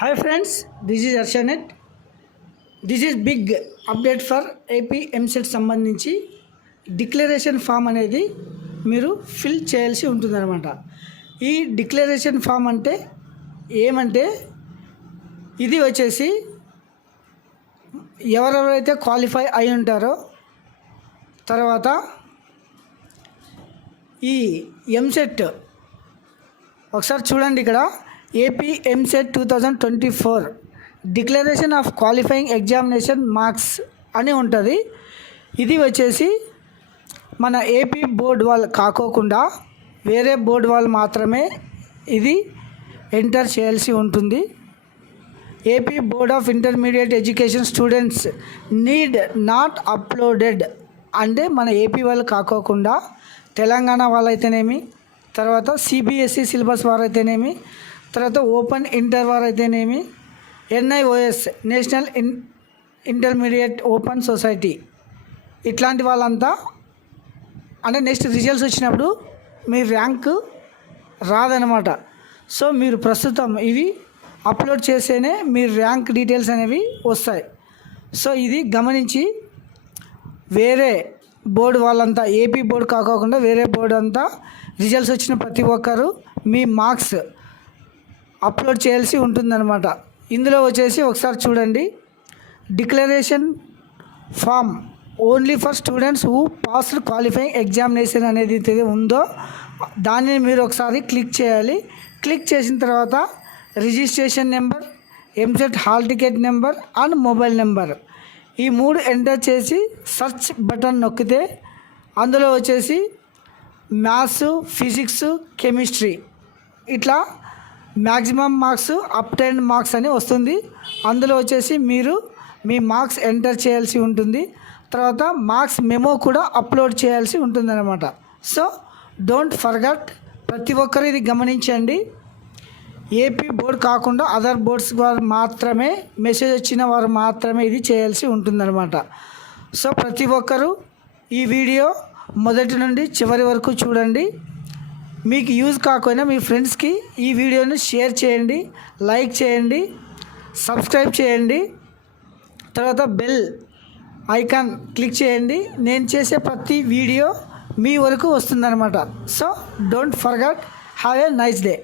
Hi friends, this is Harshanet. This is big update for AP EAMCET సంబంధించి declaration form అనేది మీరు fill చేయాల్సి ఉంటుందన్నమాట. ఈ డిక్లరేషన్ ఫామ్ అంటే ఏమంటే ఇది వచ్చేసి ఎవరెవరైతే క్వాలిఫై అయి ఉంటారో తర్వాత ఈ ఎంసెట్ ఒకసారి చూడండి. ఇక్కడ AP EAMCET 2024 declaration of qualifying examination marks అని ఉంటుంది. ఇది వచ్చేసి మన ఏపీ బోర్డు వాళ్ళు కాకోకుండా వేరే బోర్డు వాళ్ళు మాత్రమే ఇది ఎంటర్ చేయాల్సి ఉంటుంది. AP board of intermediate education students need not uploaded అంటే మన ఏపీ వాళ్ళు కాకోకుండా తెలంగాణ వాళ్ళైతేనేమి, తర్వాత సిబిఎస్ఈ సిలబస్ వారైతేనేమి, తర్వాత ఓపెన్ ఇంటర్ వారైతేనేమి, NIOS national intermediate open society ఇట్లాంటి వాళ్ళంతా అంటే నెక్స్ట్ రిజల్ట్స్ వచ్చినప్పుడు మీ ర్యాంకు రాదనమాట. సో మీరు ప్రస్తుతం ఇవి అప్లోడ్ చేస్తేనే మీ ర్యాంక్ డీటెయిల్స్ అనేవి వస్తాయి. సో ఇది గమనించి వేరే బోర్డు వాళ్ళంతా ఏపీ బోర్డు కాకోకుండా వేరే బోర్డు అంతా రిజల్ట్స్ వచ్చిన ప్రతి ఒక్కరు మీ మార్క్స్ అప్లోడ్ చేయాల్సి ఉంటుందన్నమాట. ఇందులో వచ్చేసి ఒకసారి చూడండి, declaration form only for students who passed qualifying examination అనేది ఏదైతే ఉందో దానిని మీరు ఒకసారి క్లిక్ చేయాలి. క్లిక్ చేసిన తర్వాత registration number, EAMCET hall ticket number and mobile number ఈ 3 ఎంటర్ చేసి సెర్చ్ బటన్ నొక్కితే అందులో వచ్చేసి మ్యాథ్స్, ఫిజిక్స్, కెమిస్ట్రీ ఇట్లా మ్యాక్సిమం మార్క్స్, అప్టైన్డ్ మార్క్స్ అని వస్తుంది. అందులో వచ్చేసి మీరు మీ మార్క్స్ ఎంటర్ చేయాల్సి ఉంటుంది. తర్వాత మార్క్స్ మెమో కూడా అప్లోడ్ చేయాల్సి ఉంటుందన్నమాట. సో డోంట్ ఫర్గట్, ప్రతి ఒక్కరు ఇది గమనించండి. ఏపీ బోర్డు కాకుండా అదర్ బోర్డ్స్ వారు మాత్రమే మెసేజ్ వచ్చిన వారు మాత్రమే ఇది చేయాల్సి ఉంటుందన్నమాట. సో ప్రతి ఒక్కరూ ఈ వీడియో మొదటి నుండి చివరి వరకు చూడండి. మీకు యూజ్ కాకపోయినా మీ ఫ్రెండ్స్కి ఈ వీడియోని షేర్ చేయండి, లైక్ చేయండి, సబ్స్క్రైబ్ చేయండి, తర్వాత బెల్ ఐకాన్ క్లిక్ చేయండి. నేను చేసే ప్రతి వీడియో మీ వరకు వస్తుందన్నమాట. So don't forget. Have a nice day.